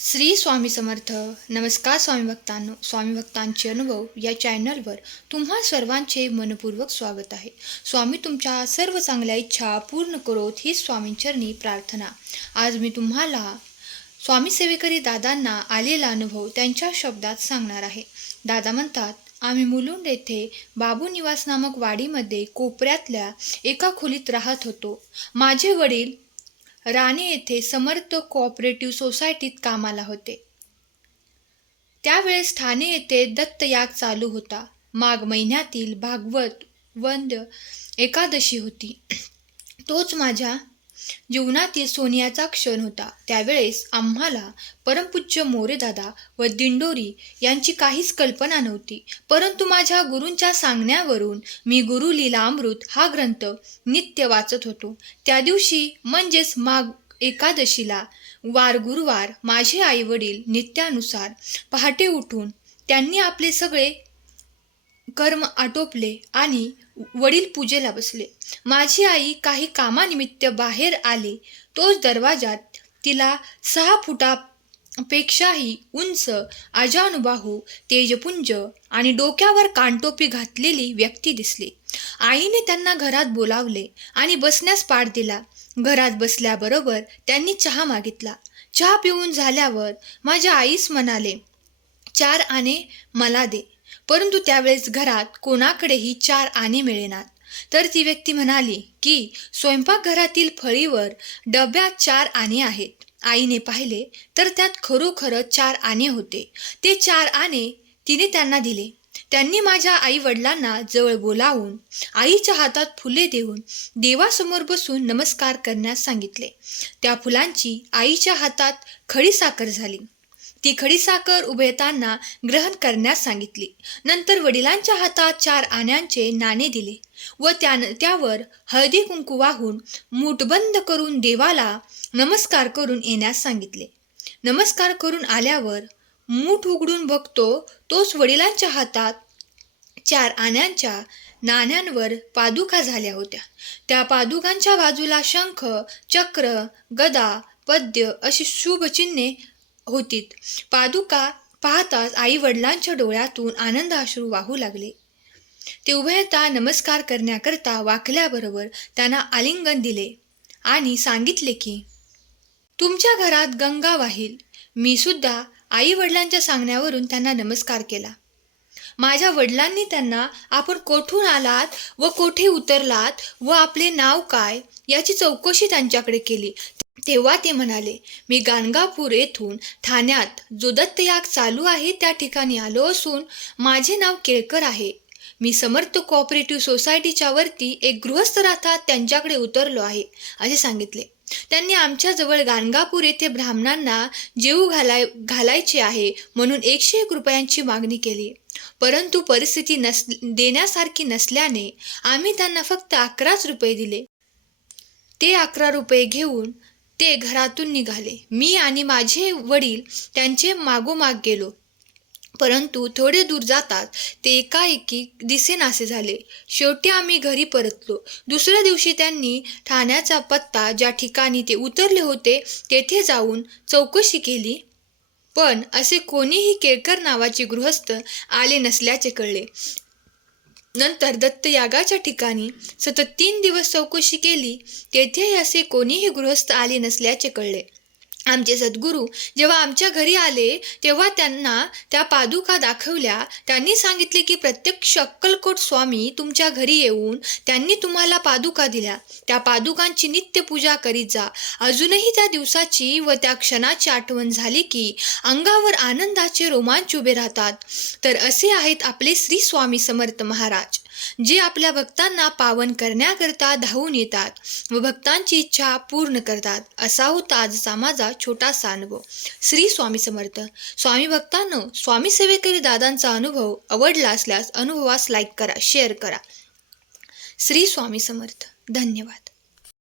श्री स्वामी समर्थ. नमस्कार स्वामी भक्तांनो. स्वामी भक्तांचे अनुभव या चॅनलवर तुम्हा सर्वांचे मनपूर्वक स्वागत आहे. स्वामी तुमच्या सर्व चांगल्या इच्छा पूर्ण करोत ही स्वामींचरणी प्रार्थना. आज मी तुम्हाला स्वामी सेवेकरी दादांना आलेला अनुभव त्यांच्या शब्दात सांगणार आहे. दादा म्हणतात, आम्ही मुलुंड येथे बाबू निवास नामक वाडीमध्ये कोपऱ्यातल्या एका खोलीत राहत होतो. माझे वडील राणे येथे समर्थ कोऑपरेटिव्ह सोसायटीत कामाला होते. त्यावेळेस ठाणे येथे दत्तयाग चालू होता. माघ महिन्यातील भागवत वंद एकादशी होती. तोच माझ्या जीवनातील सोन्याचा क्षण होता. त्यावेळेस आम्हाला परमपूज्य मोरेदादा व दिंडोरी यांची काहीच कल्पना नव्हती, परंतु माझ्या गुरूंच्या सांगण्यावरून मी गुरु लीलामृत हा ग्रंथ नित्य वाचत होतो. त्या दिवशी म्हणजेच माघ एकादशीला वार गुरुवार माझे आई वडील नित्यानुसार पहाटे उठून त्यांनी आपले सगळे कर्म आटोपले आणि वडील पूजेला बसले. माझी आई काही कामानिमित्त बाहेर आले. तोच दरवाजात तिला 6 फुटापेक्षाही उंच, आजानुबाहू, तेजपुंज आणि डोक्यावर कानटोपी घातलेली व्यक्ती दिसली. आईने त्यांना घरात बोलावले आणि बसण्यास पाठ दिला. घरात बसल्याबरोबर त्यांनी चहा मागितला. चहा पिऊन झाल्यावर माझ्या आईस म्हणाले, 4 आणे मला दे. परंतु त्यावेळेस घरात कोणाकडेही 4 आणे मिळेनात. तर ती व्यक्ती म्हणाली की स्वयंपाकघरातील फळीवर डब्यात 4 आणे आहेत. आईने पाहिले तर त्यात खरोखर 4 आणे होते. ते 4 आणे तिने त्यांना दिले. त्यांनी माझ्या आई वडिलांना जवळ बोलावून आईच्या हातात फुले देऊन देवासमोर बसून नमस्कार करण्यास सांगितले. त्या फुलांची आईच्या हातात खडीसाखर झाली. ती खडीसाखर उभयतांना ग्रहण करण्यास सांगितली. नंतर वडिलांच्या हातात 4 आण्यांचे नाणे दिले व त्यावर हळदी कुंकू वाहून मूठ बंद करून देवाला नमस्कार करून येण्यास सांगितले. नमस्कार करून आल्यावर मूठ उघडून बघतो तोच वडिलांच्या हातात 4 आण्यांच्या नाण्यांवर पादुका झाल्या होत्या. त्या पादुकांच्या बाजूला शंख, चक्र, गदा, पद्य अशी शुभचिन्हे होती. पादुका पाहताच आई वडिलांच्या डोळ्यातून आनंदाश्रू वाहू लागले. ते उभयता नमस्कार करण्याकरता वाकल्याबरोबर त्यांना आलिंगन दिले आणि सांगितले की तुमच्या घरात गंगा वाहील. मी सुद्धा आई वडिलांच्या सांगण्यावरून त्यांना नमस्कार केला. माझ्या वडिलांनी त्यांना आपण कोठून आलात व कोठे उतरलात व आपले नाव काय याची चौकशी त्यांच्याकडे केली. तेव्हा ते म्हणाले, मी गाणगापूर येथून ठाण्यात जो दत्तयाग चालू आहे त्या ठिकाणी आलो असून माझे नाव केळकर आहे. मी समर्थ कोऑपरेटिव्ह सोसायटीच्या वरती एक गृहस्थ राहतात त्यांच्याकडे उतरलो आहे असे सांगितले. त्यांनी आमच्याजवळ गाणगापूर येथे ब्राह्मणांना जेवू घालायचे आहे म्हणून 101 रुपयांची मागणी केली. परंतु परिस्थिती देण्यासारखी नसल्याने आम्ही त्यांना फक्त 11 रुपये दिले. ते 11 रुपये घेऊन ते घरातून निघाले. मी आणि माझे वडील त्यांचे मागोमाग गेलो. परंतु थोडे दूर जाताच ते एकाएकी दिसेनासे झाले. शेवटी आम्ही घरी परतलो. दुसऱ्या दिवशी त्यांनी ठाण्याचा पत्ता ज्या ठिकाणी ते उतरले होते तेथे जाऊन चौकशी केली, पण असे कोणीही केळकर नावाचे गृहस्थ आले नसल्याचे कळले. नंतर दत्तयागाच्या ठिकाणी सतत 3 दिवस चौकशी केली, तेथेही असे कोणीही गृहस्थ आले नसल्याचे कळले. आमचे सद्गुरू जेव्हा आमच्या घरी आले तेव्हा त्यांना त्या पादुका दाखवल्या. त्यांनी सांगितले की प्रत्यक्ष अक्कलकोट स्वामी तुमच्या घरी येऊन त्यांनी तुम्हाला पादुका दिल्या. त्या पादुकांची नित्य पूजा करीत जा. अजूनही त्या दिवसाची व त्या क्षणाची आठवण झाली की अंगावर आनंदाचे रोमांच उभे राहतात. तर असे आहेत आपले श्री स्वामी समर्थ महाराज, जे आपल्या भक्तांना पावन करण्याकरता धावून येतात व भक्तांची इच्छा पूर्ण करतात. असा होता आजचा माझा छोटासा अनुभव. श्री स्वामी समर्थ. स्वामी भक्तांनो, स्वामी सेवेकरी दादांचा अनुभव आवडला असल्यास अनुभवास लाईक करा, शेअर करा. श्री स्वामी समर्थ. धन्यवाद.